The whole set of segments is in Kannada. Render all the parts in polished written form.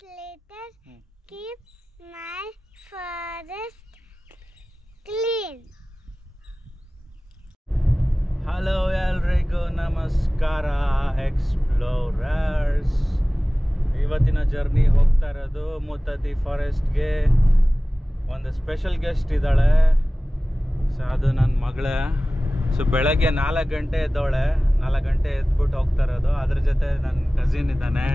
month later, keep my forest clean. Hello ಎಲ್ರಿಗೂ ನಮಸ್ಕಾರ ಎಕ್ಸ್ಪ್ಲೋರರ್ಸ್. ಇವತ್ತಿನ ಜರ್ನಿ ಹೋಗ್ತಾ ಇರೋದು ಮುತ್ತತ್ತಿ ಫಾರೆಸ್ಟ್ಗೆ. ಒಂದು ಸ್ಪೆಷಲ್ ಗೆಸ್ಟ್ ಇದ್ದಾಳೆ. ಸೊ ಅದು ನನ್ನ ಮಗಳೇ. ಸೊ ಬೆಳಗ್ಗೆ 4 ಗಂಟೆ ಎದ್ದವಳೆ. 4 ಗಂಟೆ ಎದ್ಬಿಟ್ಟು ಹೋಗ್ತಾ ಇರೋದು. ಅದ್ರ ಜೊತೆ ನನ್ನ ಕಸಿನ್ ಇದ್ದಾನೆ.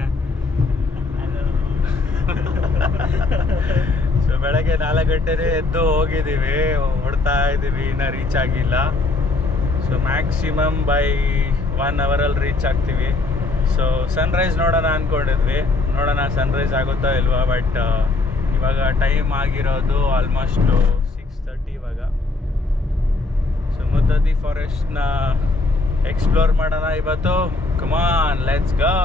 ಸೊ ಬೆಳಗ್ಗೆ 4 ಗಂಟೆನೇ ಎದ್ದು ಹೋಗಿದ್ದೀವಿ, ಹೊಡ್ತಾ ಇದ್ದೀವಿ, ಇನ್ನೂ ರೀಚ್ ಆಗಿಲ್ಲ. ಸೊ ಮ್ಯಾಕ್ಸಿಮಮ್ ಬೈ 1 ಅವರಲ್ಲಿ ರೀಚ್ ಆಗ್ತೀವಿ. ಸೊ ಸನ್ರೈಸ್ ನೋಡೋಣ ಅಂದ್ಕೊಂಡಿದ್ವಿ. ನೋಡೋಣ ಸನ್ರೈಸ್ ಆಗುತ್ತೋ ಇಲ್ವಾ. ಬಟ್ ಇವಾಗ ಟೈಮ್ ಆಗಿರೋದು ಆಲ್ಮೋಸ್ಟ್ 6:30 ಇವಾಗ. ಸೊ ಮುತ್ತತ್ತಿ ಫಾರೆಸ್ಟ್ನ ಎಕ್ಸ್ಪ್ಲೋರ್ ಮಾಡೋಣ ಇವತ್ತು. ಕಮಾನ್, ಲೆಟ್ಸ್ ಗೋ.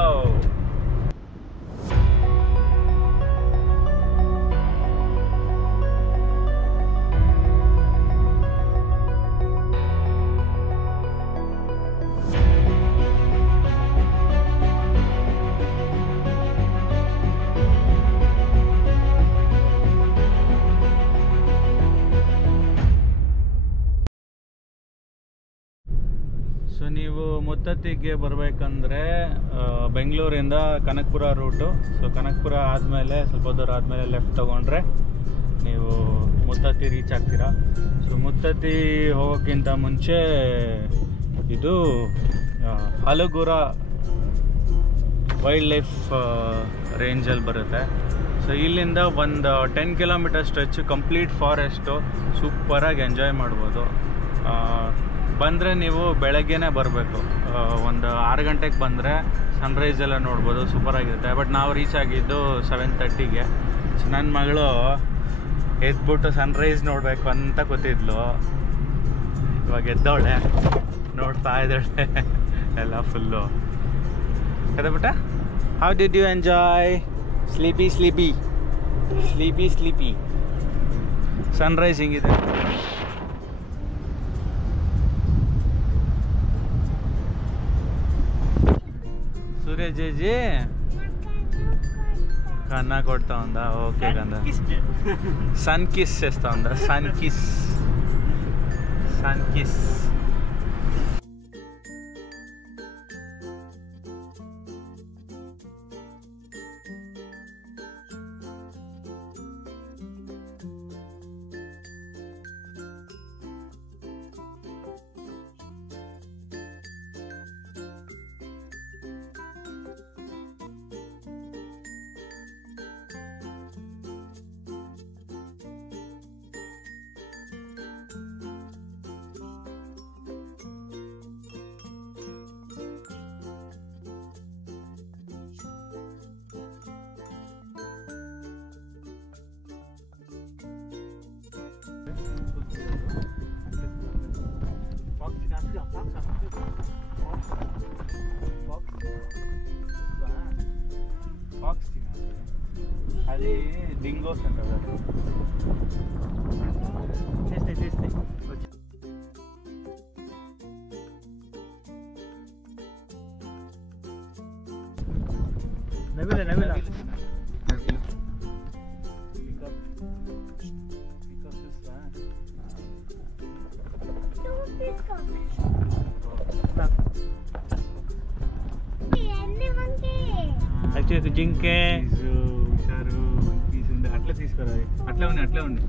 ಸೊ ನೀವು ಮುತ್ತತ್ತಿಗೆ ಬರಬೇಕಂದ್ರೆ ಬೆಂಗಳೂರಿಂದ ಕನಕಪುರ ರೂಟು. ಸೊ ಕನಕಪುರ ಆದಮೇಲೆ ಸ್ವಲ್ಪ ದೂರ ಆದಮೇಲೆ ಲೆಫ್ಟ್ ತೊಗೊಂಡ್ರೆ ನೀವು ಮುತ್ತತ್ತಿ ರೀಚ್ ಆಗ್ತೀರಾ. ಸೊ ಮುತ್ತತ್ತಿ ಹೋಗೋಕ್ಕಿಂತ ಮುಂಚೆ ಇದು ಹಲಗುರ ವೈಲ್ಡ್ ಲೈಫ್ ರೇಂಜಲ್ಲಿ ಬರುತ್ತೆ. ಸೊ ಇಲ್ಲಿಂದ ಒಂದು 10 ಕಿಲೋಮೀಟರ್ ಸ್ಟ್ರೆಚ್ ಕಂಪ್ಲೀಟ್ ಫಾರೆಸ್ಟು. ಸೂಪರಾಗಿ ಎಂಜಾಯ್ ಮಾಡ್ಬೋದು. ಬಂದರೆ ನೀವು ಬೆಳಗ್ಗೆನೇ ಬರಬೇಕು. ಒಂದು 6 ಗಂಟೆಗೆ ಬಂದರೆ ಸನ್ರೈಸ್ ಎಲ್ಲ ನೋಡ್ಬೋದು, ಸೂಪರಾಗಿರುತ್ತೆ. ಬಟ್ ನಾವು ರೀಚ್ ಆಗಿದ್ದು 7:30ಗೆ. ಸೊ ನನ್ನ ಮಗಳು ಎದ್ಬಿಟ್ಟು ಸನ್ರೈಸ್ ನೋಡಬೇಕು ಅಂತ ಕೂತಿದ್ಲು. ಇವಾಗ ಎದ್ದವಳೆ, ನೋಡ್ತಾ ಇದ್ದಾಳೆ ಎಲ್ಲ ಫುಲ್ಲು. ಅದೇ ಬಿಟ್ಟ, how did you enjoy? Sleepy sunrise ಹಿಂಗಿದೆ. సూర్యజీ కన్నా కొడతా ఉందా? ఓకే కదా. సన్ కిస్ చేస్తా ఉందా? Sun kiss. అది డింగోస్ అంటారు. చేస్తాయి నవిల యాక్చువల్లీ జింకే హుషారు పీస్ ఉంది. అట్లా తీసుకురా. అట్లే ఉండి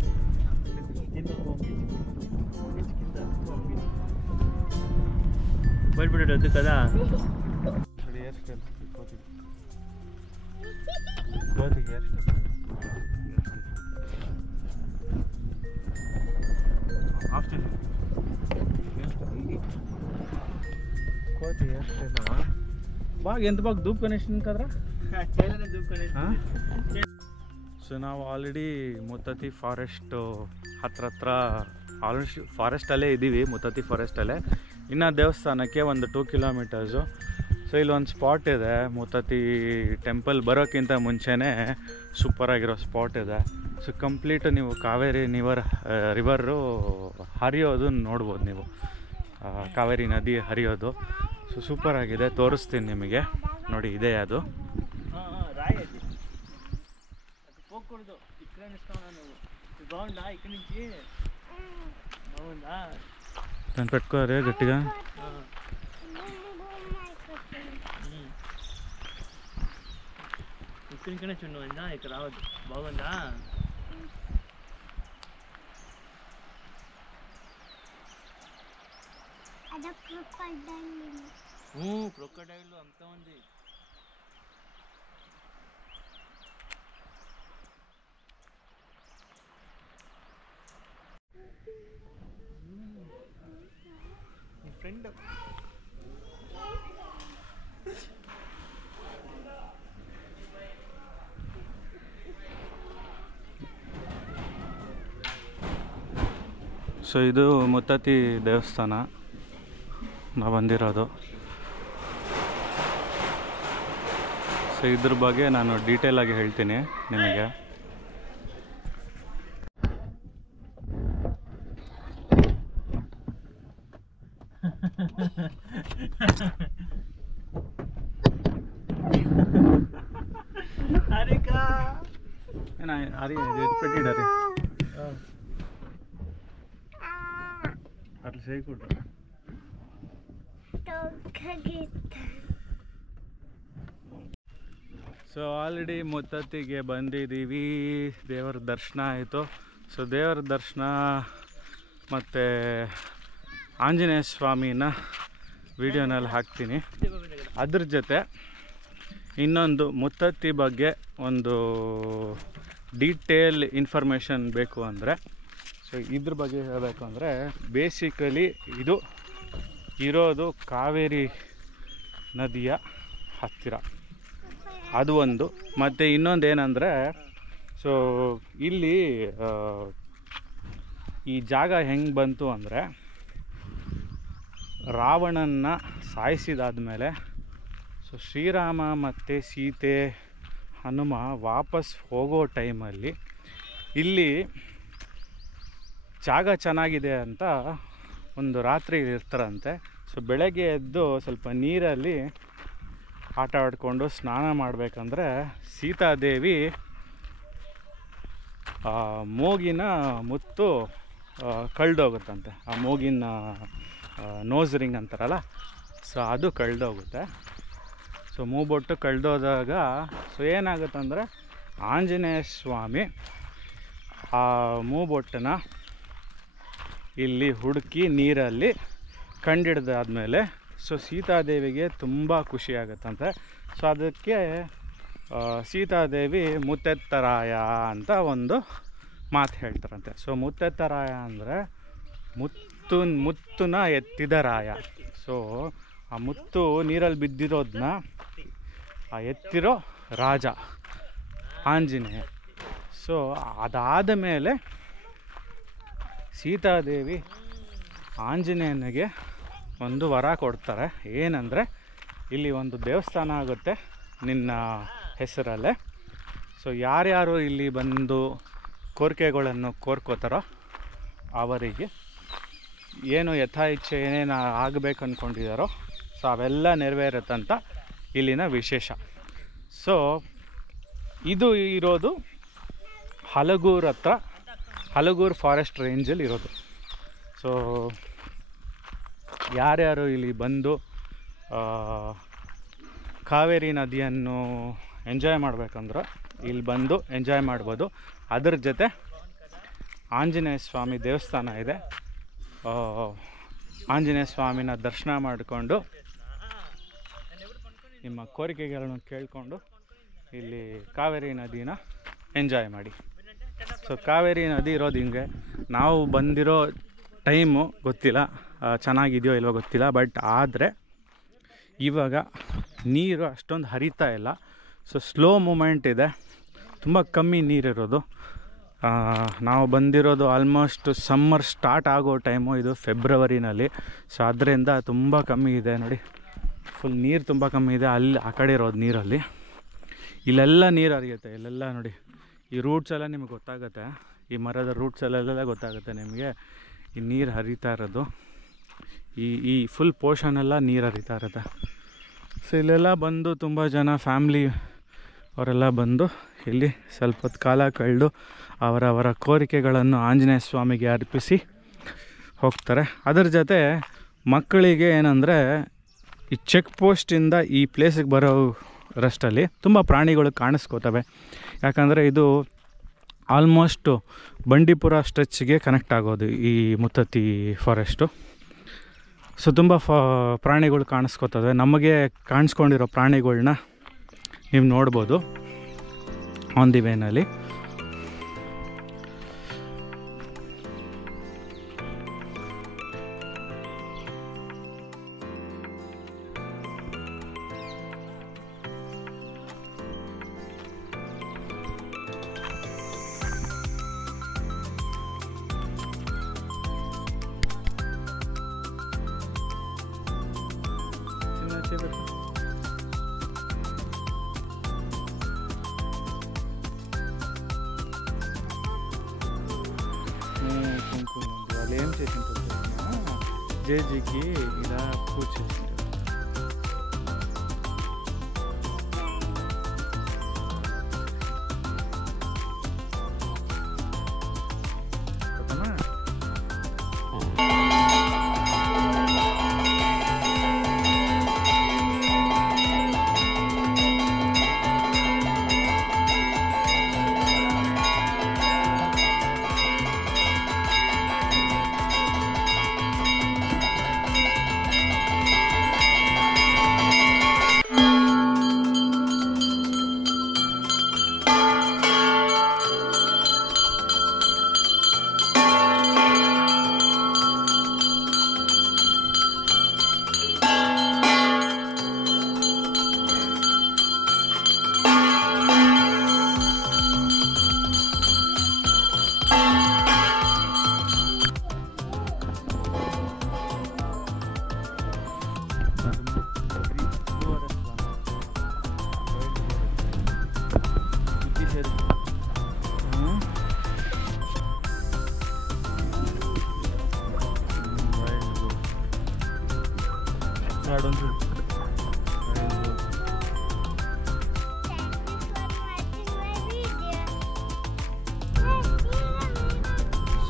బయటపడేది వద్దు కదా. కోతి హెయిర్ స్టైల్ బాగా ఎంత బాగా ధూప్ కనెక్షన్ కదరా. ಸೊ ನಾವು ಆಲ್ರೆಡಿ ಮುತ್ತತ್ತಿ ಫಾರೆಸ್ಟ್ ಹತ್ರ ಆಲ್ಮೋಸ್ಟ್ ಫಾರೆಸ್ಟಲ್ಲೇ ಇದ್ದೀವಿ. ಮುತ್ತತ್ತಿ ಫಾರೆಸ್ಟಲ್ಲೇ ಇನ್ನು ದೇವಸ್ಥಾನಕ್ಕೆ ಒಂದು 2 ಕಿಲೋಮೀಟರ್ಸು. ಸೊ ಇಲ್ಲೊಂದು ಸ್ಪಾಟ್ ಇದೆ, ಮುತ್ತತ್ತಿ ಟೆಂಪಲ್ ಬರೋಕ್ಕಿಂತ ಮುಂಚೆನೇ ಸೂಪರಾಗಿರೋ ಸ್ಪಾಟ್ ಇದೆ. ಸೊ ಕಂಪ್ಲೀಟ್ ನೀವು ಕಾವೇರಿ ರಿವರು ಹರಿಯೋದು ನೋಡ್ಬೋದು ನೀವು. ಕಾವೇರಿ ನದಿ ಹರಿಯೋದು. ಸೊ ಸೂಪರಾಗಿದೆ, ತೋರಿಸ್ತೀನಿ ನಿಮಗೆ. ನೋಡಿ, ಇದೆ ಅದು. ఎక్కకూడదు, ఇక్కడే నిల్చుకోవాలి నువ్వు. బాగుందా ఇక్కడ నుంచి? బాగుందా? దాన్ని పెట్టుకోరే గట్టిగా. ఇక్కడికనే చూడండి, ఇక్కడ రావద్దు. బాగుందా? క్రొకోడైల్ అంతా ఉంది. మీ ఫ్రెండ్ ಸೊ ಇದು ಮುತ್ತತ್ತಿ ದೇವಸ್ಥಾನ ನಾವು ಬಂದಿರೋದು. ಸೊ ಇದ್ರ ಬಗ್ಗೆ ನಾನು ಡೀಟೇಲಾಗಿ ಹೇಳ್ತೀನಿ ನಿಮಗೆ. అరే పెట్టిడారు అట్లా చేయకూడదు. ಸೊ ಆಲ್ರೆಡಿ ಮುತ್ತತ್ತಿಗೆ ಬಂದಿದ್ದೀವಿ. ದೇವರ ದರ್ಶನ ಆಯಿತು. ಸೊ ದೇವರ ದರ್ಶನ ಮತ್ತು ಆಂಜನೇಯ ಸ್ವಾಮಿನ ವಿಡಿಯೋನಲ್ಲಿ ಹಾಕ್ತೀನಿ. ಅದ್ರ ಜೊತೆ ಇನ್ನೊಂದು ಮುತ್ತತ್ತಿ ಬಗ್ಗೆ ಒಂದು ಡೀಟೇಲ್ ಇನ್ಫಾರ್ಮೇಷನ್ ಬೇಕು ಅಂದರೆ, ಸೊ ಇದ್ರ ಬಗ್ಗೆ ಹೇಳಬೇಕು ಅಂದರೆ ಬೇಸಿಕಲಿ ಇದು ಇರೋದು ಕಾವೇರಿ ನದಿಯ ಹತ್ತಿರ, ಅದು ಒಂದು. ಮತ್ತು ಇನ್ನೊಂದು ಏನಂದರೆ, ಸೊ ಇಲ್ಲಿ ಈ ಜಾಗ ಹೆಂಗೆ ಬಂತು ಅಂದರೆ, ರಾವಣನ ಸಾಯಿಸಿದಾದ್ಮೇಲೆ ಸೊ ಶ್ರೀರಾಮ ಮತ್ತು ಸೀತೆ ಹನುಮ ವಾಪಸ್ ಹೋಗೋ ಟೈಮಲ್ಲಿ ಇಲ್ಲಿ ಜಾಗ ಚೆನ್ನಾಗಿದೆ ಅಂತ ಒಂದು ರಾತ್ರಿ ಇರ್ತಾರಂತೆ. ಸೊ ಬೆಳಗ್ಗೆ ಎದ್ದು ಸ್ವಲ್ಪ ನೀರಲ್ಲಿ ಆಟ ಆಡಿಕೊಂಡು ಸ್ನಾನ ಮಾಡಬೇಕಂದ್ರೆ ಸೀತಾದೇವಿ ಮೂಗಿನ ಮುತ್ತು ಕಳೆದೋಗುತ್ತಂತೆ. ಆ ಮೂಗಿನ ನೋಸ್ ರಿಂಗ್ ಅಂತಾರಲ್ಲ, ಸೊ ಅದು ಕಳೆದೋಗುತ್ತೆ. ಸೊ ಮೂಬೊಟ್ಟು ಕಳೆದೋದಾಗ ಸೊ ಏನಾಗುತ್ತಂದರೆ ಆಂಜನೇಯ ಸ್ವಾಮಿ ಆ ಮೂಬೊಟ್ಟನ್ನ ಇಲ್ಲಿ ಹುಡುಕಿ ನೀರಲ್ಲಿ ಕಂಡಿಡ್ದಾದ್ಮೇಲೆ ಸೊ ಸೀತಾದೇವಿಗೆ ತುಂಬ ಖುಷಿಯಾಗುತ್ತಂತೆ. ಸೊ ಅದಕ್ಕೆ ಸೀತಾದೇವಿ ಮುತ್ತೆತ್ತರಾಯ ಅಂತ ಒಂದು ಮಾತು ಹೇಳ್ತಾರಂತೆ. ಸೊ ಮುತ್ತೆತ್ತರಾಯ ಅಂದರೆ ಮುತ್ತುನ ಎತ್ತಿದ ರಾಯ. ಸೊ ಆ ಮುತ್ತು ನೀರಲ್ಲಿ ಬಿದ್ದಿರೋದನ್ನ ಆ ಎತ್ತಿರೋ ರಾಜ ಆಂಜನೇಯ. ಸೊ ಅದಾದ ಮೇಲೆ ಸೀತಾದೇವಿ ಆಂಜನೇಯನಿಗೆ ಒಂದು ವರ ಕೊಡ್ತಾರೆ. ಏನಂದರೆ, ಇಲ್ಲಿ ಒಂದು ದೇವಸ್ಥಾನ ಆಗುತ್ತೆ ನಿನ್ನ ಹೆಸರಲ್ಲೇ. ಸೊ ಯಾರ್ಯಾರು ಇಲ್ಲಿ ಬಂದು ಕೋರಿಕೆಗಳನ್ನು ಕೋರ್ಕೋತಾರೋ ಅವರಿಗೆ ಏನು ಯಥಾ ಇಚ್ಛೆ ಏನೇನು ಆಗಬೇಕು ಅಂದ್ಕೊಂಡಿದ್ದಾರೋ ಸೊ ಅವೆಲ್ಲ ನೆರವೇರುತ್ತಂತ ಇಲ್ಲಿನ ವಿಶೇಷ. ಸೊ ಇದು ಇರೋದು ಹಲಗೂರು ಹತ್ರ, ಹಲಗೂರು ಫಾರೆಸ್ಟ್ ರೇಂಜಲ್ಲಿ ಇರೋದು. ಸೊ ಯಾರ್ಯಾರು ಇಲ್ಲಿ ಬಂದು ಕಾವೇರಿ ನದಿಯನ್ನು ಎಂಜಾಯ್ ಮಾಡಬೇಕಂದ್ರೆ ಇಲ್ಲಿ ಬಂದು ಎಂಜಾಯ್ ಮಾಡ್ಬೋದು. ಅದರ ಜೊತೆ ಆಂಜನೇಯ ಸ್ವಾಮಿ ದೇವಸ್ಥಾನ ಇದೆ. ಆಂಜನೇಯ ಸ್ವಾಮಿನ ದರ್ಶನ ಮಾಡಿಕೊಂಡು ನಿಮ್ಮ ಕೋರಿಕೆಗಳನ್ನು ಕೇಳಿಕೊಂಡು ಇಲ್ಲಿ ಕಾವೇರಿ ನದಿನ ಎಂಜಾಯ್ ಮಾಡಿ. ಸೊ ಕಾವೇರಿ ನದಿ ಇರೋದು ಹಿಂಗೆ. ನಾವು ಬಂದಿರೋ ಟೈಮು ಗೊತ್ತಿಲ್ಲ, ಚೆನ್ನಾಗಿದೆಯೋ ಇಲ್ವೋ ಗೊತ್ತಿಲ್ಲ, ಬಟ್ ಆದರೆ ಇವಾಗ ನೀರು ಅಷ್ಟೊಂದು ಹರಿತಾ ಇಲ್ಲ. ಸೊ ಸ್ಲೋ ಮೂಮೆಂಟ್ ಇದೆ, ತುಂಬ ಕಮ್ಮಿ ನೀರಿರೋದು. ನಾವು ಬಂದಿರೋದು ಆಲ್ಮೋಸ್ಟ್ ಸಮ್ಮರ್ ಸ್ಟಾರ್ಟ್ ಆಗೋ ಟೈಮು, ಇದು ಫೆಬ್ರವರಿನಲ್ಲಿ. ಸೊ ಅದರಿಂದ ತುಂಬ ಕಮ್ಮಿ ಇದೆ ನೋಡಿ, ಫುಲ್ ನೀರು ತುಂಬ ಕಮ್ಮಿ ಇದೆ. ಅಲ್ಲಿ ಆ ಕಡೆ ಇರೋದು ನೀರಲ್ಲಿ, ಇಲ್ಲೆಲ್ಲ ನೀರು ಹರಿಯುತ್ತೆ. ಇಲ್ಲೆಲ್ಲ ನೋಡಿ, ಈ ರೂಟ್ಸ್ ಎಲ್ಲ ನಿಮಗೆ ಗೊತ್ತಾಗುತ್ತೆ, ಈ ಮರದ ರೂಟ್ಸ್ ಅಲ್ಲೆಲ್ಲ ಗೊತ್ತಾಗುತ್ತೆ ನಿಮಗೆ ಈ ನೀರು ಹರಿತಾ ಇರೋದು. ಈ ಫುಲ್ ಪೋರ್ಷನ್ ಎಲ್ಲ ನೀರು ಹರಿತಾ ಇರುತ್ತೆ. ಸೊ ಇಲ್ಲೆಲ್ಲ ಬಂದು ತುಂಬ ಜನ ಫ್ಯಾಮ್ಲಿ ಅವರೆಲ್ಲ ಬಂದು ಇಲ್ಲಿ ಸ್ವಲ್ಪ ಹೊತ್ತು ಕಾಲ ಕಳೆದು ಅವರವರ ಕೋರಿಕೆಗಳನ್ನು ಆಂಜನೇಯ ಸ್ವಾಮಿಗೆ ಅರ್ಪಿಸಿ ಹೋಗ್ತಾರೆ. ಅದರ ಜೊತೆ ಮಕ್ಕಳಿಗೆ ಏನಂದರೆ ಈ ಚೆಕ್ ಪೋಸ್ಟಿಂದ ಈ ಪ್ಲೇಸಿಗೆ ಬರೋರಷ್ಟಲ್ಲಿ ತುಂಬ ಪ್ರಾಣಿಗಳು ಕಾಣಿಸ್ಕೋತವೆ. ಯಾಕಂದರೆ ಇದು ಆಲ್ಮೋಸ್ಟು ಬಂಡೀಪುರ ಸ್ಟ್ರೆಚ್ಗೆ ಕನೆಕ್ಟ್ ಆಗೋದು ಈ ಮುತ್ತತ್ತಿ ಫಾರೆಸ್ಟು. ಸೊ ತುಂಬ ಪ್ರಾಣಿಗಳು ಕಾಣಿಸ್ಕೋತವೆ. ನಮಗೆ ಕಾಣಿಸ್ಕೊಂಡಿರೋ ಪ್ರಾಣಿಗಳ್ನ ನೀವು ನೋಡ್ಬೋದು ಆನ್ ದಿ ವೇನಲ್ಲಿ. వాళ్ళు ఏం చేసింటారు జేజీకి ఇలా పూజ చేసింటారు.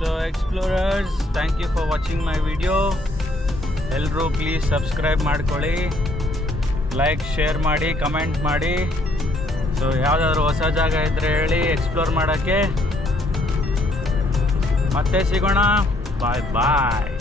So explorers, thank you for watching my video. ಎಲ್ಲರೂ ಪ್ಲೀಸ್ ಸಬ್ಸ್ಕ್ರೈಬ್ ಮಾಡ್ಕೊಳ್ಳಿ, ಲೈಕ್ ಶೇರ್ ಮಾಡಿ, ಕಮೆಂಟ್ ಮಾಡಿ. ಸೊ ಯಾವುದಾದ್ರೂ ಹೊಸ ಜಾಗ ಇದ್ದರೆ ಹೇಳಿ ಎಕ್ಸ್ಪ್ಲೋರ್ ಮಾಡೋಕ್ಕೆ. ಮತ್ತೆ ಸಿಗೋಣ. ಬಾಯ್ ಬಾಯ್.